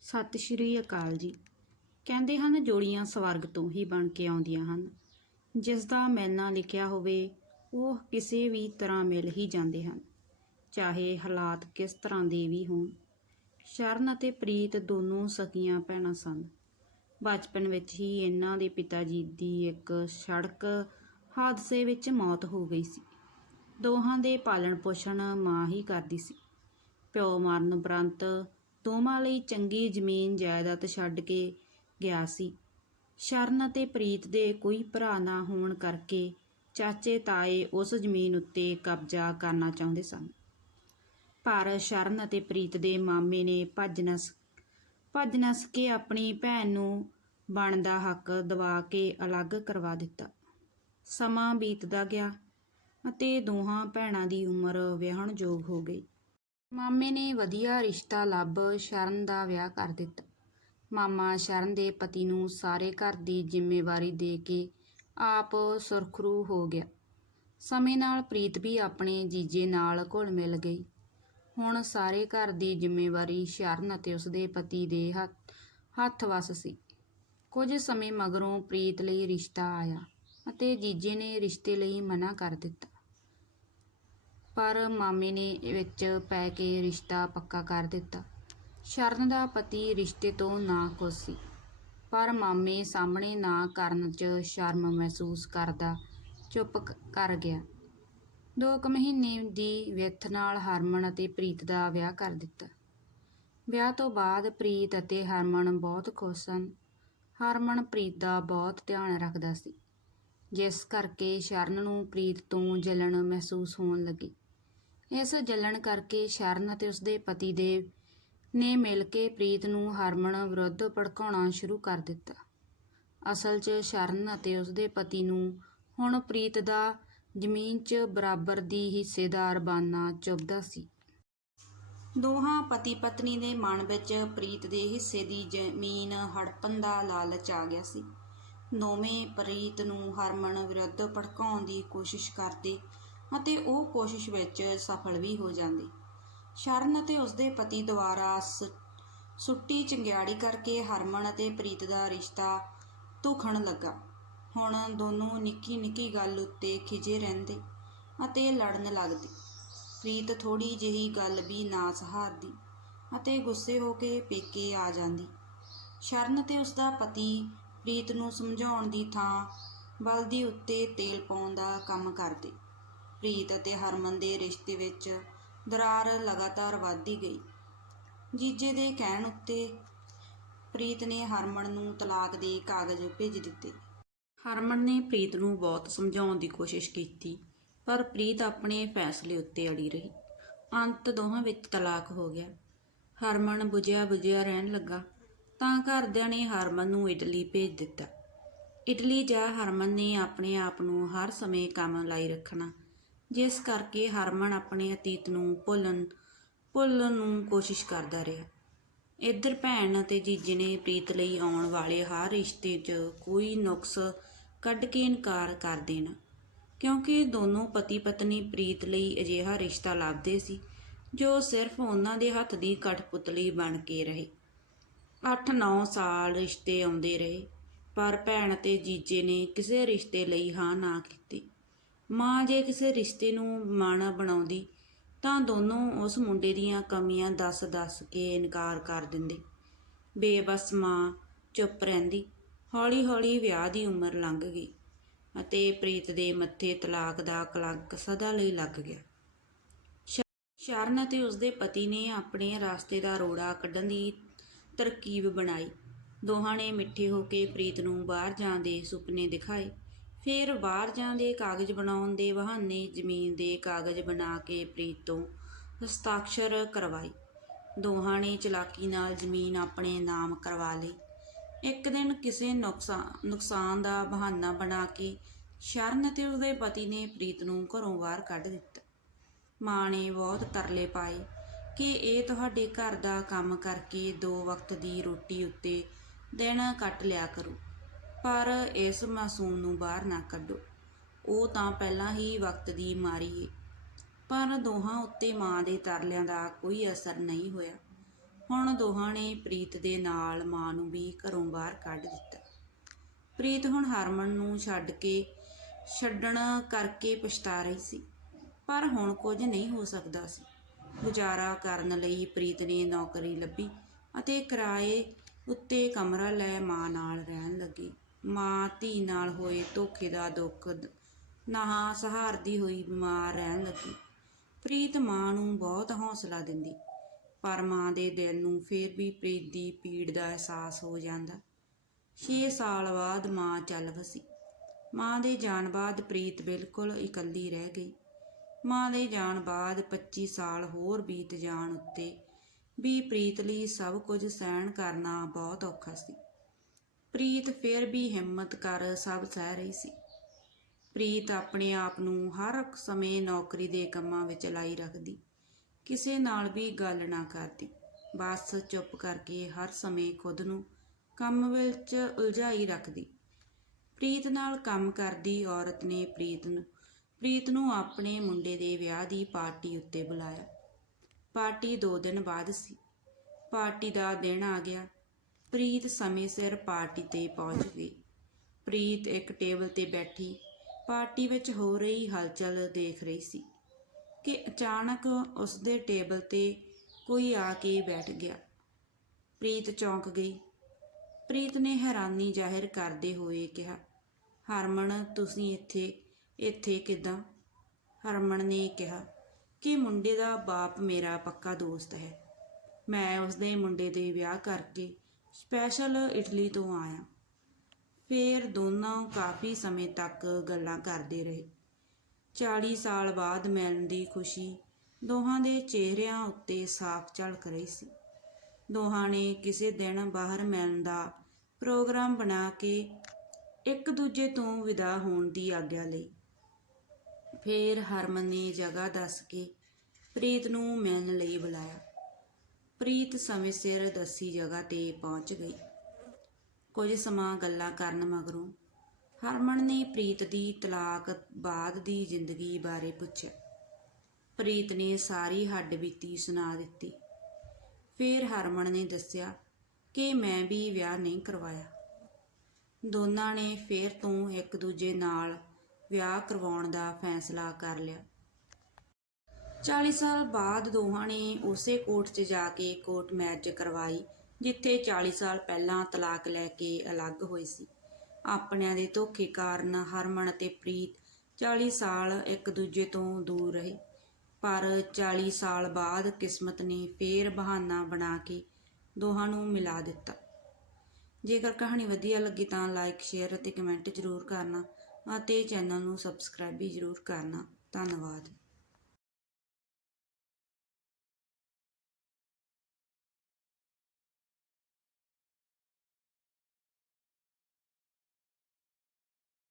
ਸਤਿ ਸ਼੍ਰੀ ਅਕਾਲ ਜੀ। ਕਹਿੰਦੇ ਹਨ, ਜੋੜੀਆਂ ਸਵਰਗ ਤੋਂ ਹੀ ਬਣ ਕੇ ਆਉਂਦੀਆਂ ਹਨ। ਜਿਸ ਦਾ ਮਿਲਣਾ ਲਿਖਿਆ ਹੋਵੇ, ਉਹ ਕਿਸੇ ਵੀ ਤਰ੍ਹਾਂ ਮਿਲ ਹੀ ਜਾਂਦੇ ਹਨ। ਚਾਹੇ ਹਾਲਾਤ ਕਿਸ ਤਰ੍ਹਾਂ ਦੇ ਵੀ ਹੋਣ। ਸ਼ਰਨ ਅਤੇ ਪ੍ਰੀਤ ਦੋਨੋਂ ਸਕੀਆਂ ਭੈਣਾਂ ਸਨ। ਬਚਪਨ ਵਿੱਚ ਹੀ ਇਹਨਾਂ ਦੇ ਪਿਤਾ ਜੀ ਦੀ ਇੱਕ ਸੜਕ ਹਾਦਸੇ ਵਿੱਚ ਮੌਤ ਹੋ ਗਈ ਸੀ। ਦੋਹਾਂ ਦੇ ਪਾਲਣ ਪੋਸ਼ਣ ਮਾਂ ਹੀ ਕਰਦੀ ਸੀ। ਪਿਓ ਮਰਨ ਉਪਰੰਤ ਦੋਵਾਂ ਲਈ ਚੰਗੀ ਜ਼ਮੀਨ ਜਾਇਦਾਦ ਛੱਡ ਕੇ ਗਿਆ ਸੀ। ਸ਼ਰਨ ਅਤੇ ਪ੍ਰੀਤ ਦੇ ਕੋਈ ਭਰਾ ਨਾ ਹੋਣ ਕਰਕੇ ਚਾਚੇ ਤਾਏ ਉਸ ਜ਼ਮੀਨ ਉੱਤੇ ਕਬਜ਼ਾ ਕਰਨਾ ਚਾਹੁੰਦੇ ਸਨ। ਪਰ ਸ਼ਰਨ ਅਤੇ ਪ੍ਰੀਤ ਦੇ ਮਾਮੇ ਨੇ ਭੱਜ ਨਸ ਭੱਜ ਨਸ ਕੇ ਆਪਣੀ ਭੈਣ ਨੂੰ ਬਣਦਾ ਹੱਕ ਦਵਾ ਕੇ ਅਲੱਗ ਕਰਵਾ ਦਿੱਤਾ। ਸਮਾਂ ਬੀਤਦਾ ਗਿਆ ਅਤੇ ਦੋਹਾਂ ਭੈਣਾਂ ਦੀ ਉਮਰ ਵਿਆਹਣ ਯੋਗ ਹੋ ਗਈ। ਮਾਮੇ ਨੇ ਵਧੀਆ ਰਿਸ਼ਤਾ ਲੱਭ ਸ਼ਰਨ ਦਾ ਵਿਆਹ ਕਰ ਦਿੱਤਾ। ਮਾਮਾ ਸ਼ਰਨ ਦੇ ਪਤੀ ਨੂੰ ਸਾਰੇ ਘਰ ਦੀ ਜ਼ਿੰਮੇਵਾਰੀ ਦੇ ਕੇ ਆਪ ਸੁਰਖਰੂ ਹੋ ਗਿਆ। ਸਮੇਂ ਨਾਲ ਪ੍ਰੀਤ ਵੀ ਆਪਣੇ ਜੀਜੇ ਨਾਲ ਘੁਲ ਮਿਲ ਗਈ। ਹੁਣ ਸਾਰੇ ਘਰ ਦੀ ਜ਼ਿੰਮੇਵਾਰੀ ਸ਼ਰਨ ਅਤੇ ਉਸਦੇ ਪਤੀ ਦੇ ਹੱਥ ਹੱਥ ਵਸ ਸੀ। ਕੁਝ ਸਮੇਂ ਮਗਰੋਂ ਪ੍ਰੀਤ ਲਈ ਰਿਸ਼ਤਾ ਆਇਆ ਅਤੇ ਜੀਜੇ ਨੇ ਰਿਸ਼ਤੇ ਲਈ ਮਨਾ ਕਰ ਦਿੱਤਾ। ਪਰ ਮਾਮੇ ਨੇ ਵਿੱਚ ਪੈ ਕੇ ਰਿਸ਼ਤਾ ਪੱਕਾ ਕਰ ਦਿੱਤਾ। ਸ਼ਰਨ ਦਾ ਪਤੀ ਰਿਸ਼ਤੇ ਤੋਂ ਨਾ ਖੁਸ਼ ਸੀ, ਪਰ ਮਾਮੇ ਸਾਹਮਣੇ ਨਾ ਕਰਨ 'ਚ ਸ਼ਰਮ ਮਹਿਸੂਸ ਕਰਦਾ ਚੁੱਪ ਕਰ ਗਿਆ। ਦੋ ਕੁ ਮਹੀਨੇ ਦੀ ਵਿੱਥ ਨਾਲ ਹਰਮਨ ਅਤੇ ਪ੍ਰੀਤ ਦਾ ਵਿਆਹ ਕਰ ਦਿੱਤਾ। ਵਿਆਹ ਤੋਂ ਬਾਅਦ ਪ੍ਰੀਤ ਅਤੇ ਹਰਮਨ ਬਹੁਤ ਖੁਸ਼ ਸਨ। ਹਰਮਨ ਪ੍ਰੀਤ ਦਾ ਬਹੁਤ ਧਿਆਨ ਰੱਖਦਾ ਸੀ, ਜਿਸ ਕਰਕੇ ਸ਼ਰਨ ਨੂੰ ਪ੍ਰੀਤ ਤੋਂ ਜਲਣ ਮਹਿਸੂਸ ਹੋਣ ਲੱਗੀ। ਇਸ ਜਲਣ ਕਰਕੇ ਸ਼ਰਨ ਅਤੇ ਉਸਦੇ ਪਤੀ ਦੇ ਨੇ ਮਿਲ ਕੇ ਪ੍ਰੀਤ ਨੂੰ ਹਰਮਨ ਵਿਰੁੱਧ ਭੜਕਾਉਣਾ ਸ਼ੁਰੂ ਕਰ ਦਿੱਤਾ। ਅਸਲ 'ਚ ਸ਼ਰਨ ਅਤੇ ਉਸਦੇ ਪਤੀ ਨੂੰ ਹੁਣ ਪ੍ਰੀਤ ਦਾ ਜ਼ਮੀਨ 'ਚ ਬਰਾਬਰ ਦੀ ਹਿੱਸੇਦਾਰ ਬਣਨਾ ਚੁੱਭਦਾ ਸੀ। ਦੋਹਾਂ ਪਤੀ ਪਤਨੀ ਦੇ ਮਨ ਵਿੱਚ ਪ੍ਰੀਤ ਦੇ ਹਿੱਸੇ ਦੀ ਜ਼ਮੀਨ ਹੜਪਣ ਦਾ ਲਾਲਚ ਆ ਗਿਆ ਸੀ। ਨੌਵੇਂ ਪ੍ਰੀਤ ਨੂੰ ਹਰਮਨ ਵਿਰੁੱਧ ਭੜਕਾਉਣ ਦੀ ਕੋਸ਼ਿਸ਼ ਕਰਦੇ ਅਤੇ ਉਹ ਕੋਸ਼ਿਸ਼ ਵਿੱਚ ਸਫਲ ਵੀ ਹੋ ਜਾਂਦੀ। ਸ਼ਰਨ ਅਤੇ ਉਸਦੇ ਪਤੀ ਦੁਆਰਾ ਸ- ਸੁੱਟੀ ਚੰਗਿਆੜੀ ਕਰਕੇ ਹਰਮਨ ਅਤੇ ਪ੍ਰੀਤ ਦਾ ਰਿਸ਼ਤਾ ਧੁਖਣ ਲੱਗਾ। ਹੁਣ ਦੋਨੋਂ ਨਿੱਕੀ ਨਿੱਕੀ ਗੱਲ ਉੱਤੇ ਖਿਜੇ ਰਹਿੰਦੇ ਅਤੇ ਲੜਨ ਲੱਗਦੇ। ਪ੍ਰੀਤ ਥੋੜੀ ਜਿਹੀ ਗੱਲ ਵੀ ਨਾ ਸਹਾਰਦੀ ਅਤੇ ਗੁੱਸੇ ਹੋ ਕੇ ਪੇਕੇ ਆ ਜਾਂਦੀ। ਸ਼ਰਨ ਤੇ ਉਸਦਾ ਪਤੀ ਪ੍ਰੀਤ ਨੂੰ ਸਮਝਾਉਣ ਦੀ ਥਾਂ ਬਲਦੀ ਉੱਤੇ ਤੇਲ ਪਾਉਣ ਦਾ ਕੰਮ ਕਰਦੇ। ਪ੍ਰੀਤ ਅਤੇ ਹਰਮਨ ਦੇ ਰਿਸ਼ਤੇ ਵਿੱਚ ਦਰਾਰ ਲਗਾਤਾਰ ਵੱਧਦੀ ਗਈ। ਜੀਜੇ ਦੇ ਕਹਿਣ ਉੱਤੇ ਪ੍ਰੀਤ ਨੇ ਹਰਮਨ ਨੂੰ ਤਲਾਕ ਦੇ ਕਾਗਜ਼ ਭੇਜ ਦਿੱਤੇ। ਹਰਮਨ ਨੇ ਪ੍ਰੀਤ ਨੂੰ ਬਹੁਤ ਸਮਝਾਉਣ ਦੀ ਕੋਸ਼ਿਸ਼ ਕੀਤੀ, ਪਰ ਪ੍ਰੀਤ ਆਪਣੇ ਫੈਸਲੇ ਉੱਤੇ ਅੜੀ ਰਹੀ। ਅੰਤ ਦੋਹਾਂ ਵਿੱਚ ਤਲਾਕ ਹੋ ਗਿਆ। ਹਰਮਨ ਬੁਝਿਆ ਬੁਝਿਆ ਰਹਿਣ ਲੱਗਾ, ਤਾਂ ਘਰਦਿਆਂ ਨੇ ਹਰਮਨ ਨੂੰ ਇਟਲੀ ਭੇਜ ਦਿੱਤਾ। ਇਟਲੀ ਜਾ ਹਰਮਨ ਨੇ ਆਪਣੇ ਆਪ ਨੂੰ ਹਰ ਸਮੇਂ ਕੰਮ ਲਾਈ ਰੱਖਣਾ ਜਿਸ ਕਰਕੇ ਹਰਮਨ ਆਪਣੇ ਅਤੀਤ ਨੂੰ ਭੁੱਲਣ ਭੁੱਲਣ ਨੂੰ ਕੋਸ਼ਿਸ਼ ਕਰਦਾ ਰਿਹਾ। ਇੱਧਰ ਭੈਣ ਅਤੇ ਜੀਜੇ ਨੇ ਪ੍ਰੀਤ ਲਈ ਆਉਣ ਵਾਲੇ ਹਰ ਰਿਸ਼ਤੇ 'ਚ ਕੋਈ ਨੁਕਸ ਕੱਢ ਕੇ ਇਨਕਾਰ ਕਰ ਦੇਣਾ, ਕਿਉਂਕਿ ਦੋਨੋਂ ਪਤੀ ਪਤਨੀ ਪ੍ਰੀਤ ਲਈ ਅਜਿਹਾ ਰਿਸ਼ਤਾ ਲੱਭਦੇ ਸੀ, ਜੋ ਸਿਰਫ ਉਹਨਾਂ ਦੇ ਹੱਥ ਦੀ ਕਠਪੁਤਲੀ ਬਣ ਕੇ ਰਹੇ। 8-9 ਸਾਲ ਰਿਸ਼ਤੇ ਆਉਂਦੇ ਰਹੇ, ਪਰ ਭੈਣ ਅਤੇ ਜੀਜੇ ਨੇ ਕਿਸੇ ਰਿਸ਼ਤੇ ਲਈ ਹਾਂ ਨਾ ਕੀਤੀ। ਮਾਂ ਜੇ ਕਿਸੇ ਰਿਸ਼ਤੇ ਨੂੰ ਮਾਣਾ ਬਣਾਉਂਦੀ, ਤਾਂ ਦੋਨੋਂ ਉਸ ਮੁੰਡੇ ਦੀਆਂ ਕਮੀਆਂ ਦੱਸ-ਦੱਸ ਕੇ ਇਨਕਾਰ ਕਰ ਦਿੰਦੇ। ਬੇਬਸ ਮਾਂ ਚੁੱਪ ਰਹਿੰਦੀ, ਹੌਲੀ-ਹੌਲੀ ਵਿਆਹ ਦੀ ਉਮਰ ਲੰਘ ਗਈ ਅਤੇ ਪ੍ਰੀਤ ਦੇ ਮੱਥੇ ਤਲਾਕ ਦਾ ਕਲੰਕ ਸਦਾ ਲਈ ਲੱਗ ਗਿਆ। ਸ਼ਰਨ ਅਤੇ ਉਸਦੇ ਪਤੀ ਨੇ ਆਪਣੇ ਰਾਸਤੇ ਦਾ ਰੋੜਾ ਕੱਢਣ ਦੀ ਤਰਕੀਬ ਬਣਾਈ। ਦੋਹਾਂ ਨੇ ਮਿੱਠੇ ਹੋ ਕੇ ਪ੍ਰੀਤ ਨੂੰ ਬਾਹਰ ਜਾਣ ਦੇ ਸੁਪਨੇ ਦਿਖਾਏ। ਫਿਰ ਬਾਹਰ ਜਾਣ ਦੇ ਕਾਗਜ਼ ਬਣਾਉਣ ਦੇ ਬਹਾਨੇ ਜ਼ਮੀਨ ਦੇ ਕਾਗਜ਼ ਬਣਾ ਕੇ ਪ੍ਰੀਤ ਤੋਂ ਹਸਤਾਖਰ ਕਰਵਾਏ ਦੋਹਾਂ ਨੇ ਚਲਾਕੀ ਨਾਲ ਜ਼ਮੀਨ ਆਪਣੇ ਨਾਮ ਕਰਵਾ ਲਈ। ਇੱਕ ਦਿਨ ਕਿਸੇ ਨੁਕਸਾਨ ਨੁਕਸਾਨ ਦਾ ਬਹਾਨਾ ਬਣਾ ਕੇ ਸ਼ਰਨ ਤੇ ਉਸਦੇ ਪਤੀ ਨੇ ਪ੍ਰੀਤ ਨੂੰ ਘਰੋਂ ਬਾਹਰ ਕੱਢ ਦਿੱਤਾ। ਮਾਂ ਨੇ ਬਹੁਤ ਤਰਲੇ ਪਾਏ ਕਿ ਇਹ ਤੁਹਾਡੇ ਘਰ ਦਾ ਕੰਮ ਕਰਕੇ ਦੋ ਵਕਤ ਦੀ ਰੋਟੀ ਉੱਤੇ ਦਿਨ ਕੱਟ ਲਿਆ ਕਰੂ। ਪਰ ਇਸ ਮਾਸੂਮ ਨੂੰ ਬਾਹਰ ਨਾ ਕੱਢੋ। ਉਹ ਤਾਂ ਪਹਿਲਾਂ ਹੀ ਵਕਤ ਦੀ ਮਾਰੀ ਏ। ਪਰ ਦੋਹਾਂ ਉੱਤੇ ਮਾਂ ਦੇ ਤਰਲਿਆਂ ਦਾ ਕੋਈ ਅਸਰ ਨਹੀਂ ਹੋਇਆ। ਹੁਣ ਦੋਹਾਂ ਨੇ ਪ੍ਰੀਤ ਦੇ ਨਾਲ ਮਾਂ ਨੂੰ ਵੀ ਘਰੋਂ ਬਾਹਰ ਕੱਢ ਦਿੱਤਾ। ਪ੍ਰੀਤ ਹੁਣ ਹਰਮਨ ਨੂੰ ਛੱਡ ਕੇ ਛੱਡਣ ਕਰਕੇ ਪਛਤਾ ਰਹੀ ਸੀ। ਪਰ ਹੁਣ ਕੁਝ ਨਹੀਂ ਹੋ ਸਕਦਾ ਸੀ। ਗੁਜ਼ਾਰਾ ਕਰਨ ਲਈ ਪ੍ਰੀਤ ਨੇ ਨੌਕਰੀ ਲੱਭੀ ਅਤੇ ਕਿਰਾਏ ਉੱਤੇ ਕਮਰਾ ਲੈ ਮਾਂ ਨਾਲ ਰਹਿਣ ਲੱਗੀ। ਮਾਂ ਧੀ ਨਾਲ ਹੋਏ ਧੋਖੇ ਦਾ ਦੁੱਖ ਦ- ਨਾ ਸਹਾਰਦੀ ਹੋਈ ਬਿਮਾਰ ਰਹਿਣ ਲੱਗੀ। ਪ੍ਰੀਤ ਮਾਂ ਨੂੰ ਬਹੁਤ ਹੌਸਲਾ ਦਿੰਦੀ, ਪਰ ਮਾਂ ਦੇ ਦਿਲ ਨੂੰ ਫੇਰ ਵੀ ਪ੍ਰੀਤ ਦੀ ਪੀੜ ਦਾ ਅਹਿਸਾਸ ਹੋ ਜਾਂਦਾ। 6 ਸਾਲ ਬਾਅਦ ਮਾਂ ਚੱਲ ਵਸੀ। ਮਾਂ ਦੇ ਜਾਣ ਬਾਅਦ ਪ੍ਰੀਤ ਬਿਲਕੁਲ ਇਕੱਲੀ ਰਹਿ ਗਈ। ਮਾਂ ਦੇ ਜਾਣ ਬਾਅਦ 25 ਸਾਲ ਹੋਰ ਬੀਤ ਜਾਣ ਉੱਤੇ ਵੀ ਪ੍ਰੀਤ ਲਈ ਸਭ ਕੁਝ ਸਹਿਣ ਕਰਨਾ ਬਹੁਤ ਔਖਾ ਸੀ। ਪ੍ਰੀਤ ਫਿਰ ਵੀ ਹਿੰਮਤ ਕਰ ਸਭ ਸਹਿ ਰਹੀ ਸੀ। ਪ੍ਰੀਤ ਆਪਣੇ ਆਪ ਨੂੰ ਹਰ ਸਮੇਂ ਨੌਕਰੀ ਦੇ ਕੰਮਾਂ ਵਿੱਚ ਲਾਈ ਰੱਖਦੀ। ਕਿਸੇ ਨਾਲ ਵੀ ਗੱਲ ਨਾ ਕਰਦੀ। ਬਸ ਚੁੱਪ ਕਰਕੇ ਹਰ ਸਮੇਂ ਖੁਦ ਨੂੰ ਕੰਮ ਵਿੱਚ ਉਲਝਾਈ ਰੱਖਦੀ। ਪ੍ਰੀਤ ਨਾਲ ਕੰਮ ਕਰਦੀ ਔਰਤ ਨੇ ਪ੍ਰੀਤ ਨੂੰ ਪ੍ਰੀਤ ਨੂੰ ਆਪਣੇ ਮੁੰਡੇ ਦੇ ਵਿਆਹ ਦੀ ਪਾਰਟੀ ਉੱਤੇ ਬੁਲਾਇਆ। ਪਾਰਟੀ 2 ਦਿਨ ਬਾਅਦ ਸੀ। ਪਾਰਟੀ ਦਾ ਦਿਨ ਆ ਗਿਆ। ਪ੍ਰੀਤ ਸਮੇਂ ਸਿਰ ਪਾਰਟੀ ਤੇ ਪਹੁੰਚ ਗਈ। ਪ੍ਰੀਤ ਇੱਕ ਟੇਬਲ ਤੇ ਬੈਠੀ ਪਾਰਟੀ ਵਿੱਚ ਹੋ ਰਹੀ ਹਲਚਲ ਦੇਖ ਰਹੀ ਸੀ ਕਿ ਅਚਾਨਕ ਉਸ ਦੇ ਟੇਬਲ ਤੇ ਕੋਈ ਆ ਕੇ ਬੈਠ ਗਿਆ। ਪ੍ਰੀਤ ਚੌਂਕ ਗਈ। ਪ੍ਰੀਤ ਨੇ ਹੈਰਾਨੀ ਜ਼ਾਹਿਰ ਕਰਦੇ ਹੋਏ ਕਿਹਾ, ਹਰਮਨ, ਤੁਸੀਂ ਇੱਥੇ ਇੱਥੇ ਕਿਦਾਂ? ਹਰਮਨ ਨੇ ਕਿਹਾ, ਕਿ ਮੁੰਡੇ ਦਾ ਬਾਪ ਮੇਰਾ ਪੱਕਾ ਦੋਸਤ ਹੈ। ਮੈਂ ਉਸਦੇ ਮੁੰਡੇ ਦੇ ਵਿਆਹ ਕਰਕੇ ਸਪੈਸ਼ਲ ਇਟਲੀ ਤੋਂ ਆਇਆ। ਫਿਰ ਦੋਨੋਂ ਕਾਫੀ ਸਮੇਂ ਤੱਕ ਗੱਲਾਂ ਕਰਦੇ ਰਹੇ। 40 ਸਾਲ ਬਾਅਦ ਮਿਲਣ ਦੀ ਖੁਸ਼ੀ ਦੋਹਾਂ ਦੇ ਚਿਹਰਿਆਂ ਉੱਤੇ ਸਾਫ਼ ਝਲਕ ਰਹੀ ਸੀ। ਦੋਹਾਂ ਨੇ ਕਿਸੇ ਦਿਨ ਬਾਹਰ ਮਿਲਣ ਦਾ ਪ੍ਰੋਗਰਾਮ ਬਣਾ ਕੇ ਇੱਕ ਦੂਜੇ ਤੋਂ ਵਿਦਾ ਹੋਣ ਦੀ ਆਗਿਆ ਲਈ। ਫਿਰ ਹਰਮਨ ਨੇ ਜਗ੍ਹਾ ਦੱਸ ਕੇ ਪ੍ਰੀਤ ਨੂੰ ਮਿਲਣ ਲਈ ਬੁਲਾਇਆ। ਪ੍ਰੀਤ ਸਮੇਂ ਸਿਰ ਦੱਸੀ ਜਗ੍ਹਾ ਤੇ ਪਹੁੰਚ ਗਈ। ਕੁਝ ਸਮਾਂ ਗੱਲਾਂ ਕਰਨ ਮਗਰੋਂ ਹਰਮਨ ਨੇ ਪ੍ਰੀਤ ਦੀ ਤਲਾਕ ਬਾਅਦ ਦੀ ਜ਼ਿੰਦਗੀ ਬਾਰੇ ਪੁੱਛਿਆ। ਪ੍ਰੀਤ ਨੇ ਸਾਰੀ ਹੱਡ ਬੀਤੀ ਸੁਣਾ ਦਿੱਤੀ। ਫਿਰ ਹਰਮਨ ਨੇ ਦੱਸਿਆ ਕਿ ਮੈਂ ਵੀ ਵਿਆਹ ਨਹੀਂ ਕਰਵਾਇਆ। ਦੋਨਾਂ ਨੇ ਫਿਰ ਤੋਂ ਇੱਕ ਦੂਜੇ ਨਾਲ ਵਿਆਹ ਕਰਵਾਉਣ ਦਾ ਫੈਸਲਾ ਕਰ ਲਿਆ। 40 ਸਾਲ ਬਾਅਦ ਦੋਹਾਂ ਨੇ ਉਸੇ ਕੋਰਟ 'ਚ ਜਾ ਕੇ ਕੋਰਟ ਮੈਰਿਜ ਕਰਵਾਈ, ਜਿੱਥੇ 40 ਸਾਲ ਪਹਿਲਾਂ ਤਲਾਕ ਲੈ ਕੇ ਅਲੱਗ ਹੋਏ ਸੀ। ਆਪਣਿਆਂ ਦੇ ਧੋਖੇ ਕਾਰਨ ਹਰਮਨ ਅਤੇ ਪ੍ਰੀਤ 40 ਸਾਲ ਇੱਕ ਦੂਜੇ ਤੋਂ ਦੂਰ ਰਹੇ। ਪਰ 40 ਸਾਲ ਬਾਅਦ ਕਿਸਮਤ ਨੇ ਫੇਰ ਬਹਾਨਾ ਬਣਾ ਕੇ ਦੋਹਾਂ ਨੂੰ ਮਿਲਾ ਦਿੱਤਾ। ਜੇਕਰ ਕਹਾਣੀ ਵਧੀਆ ਲੱਗੀ ਤਾਂ ਲਾਈਕ ਸ਼ੇਅਰ ਅਤੇ ਕਮੈਂਟ ਜ਼ਰੂਰ ਕਰਨਾ ਅਤੇ ਚੈਨਲ ਨੂੰ ਸਬਸਕ੍ਰਾਈਬ ਵੀ ਜ਼ਰੂਰ ਕਰਨਾ। ਧੰਨਵਾਦ।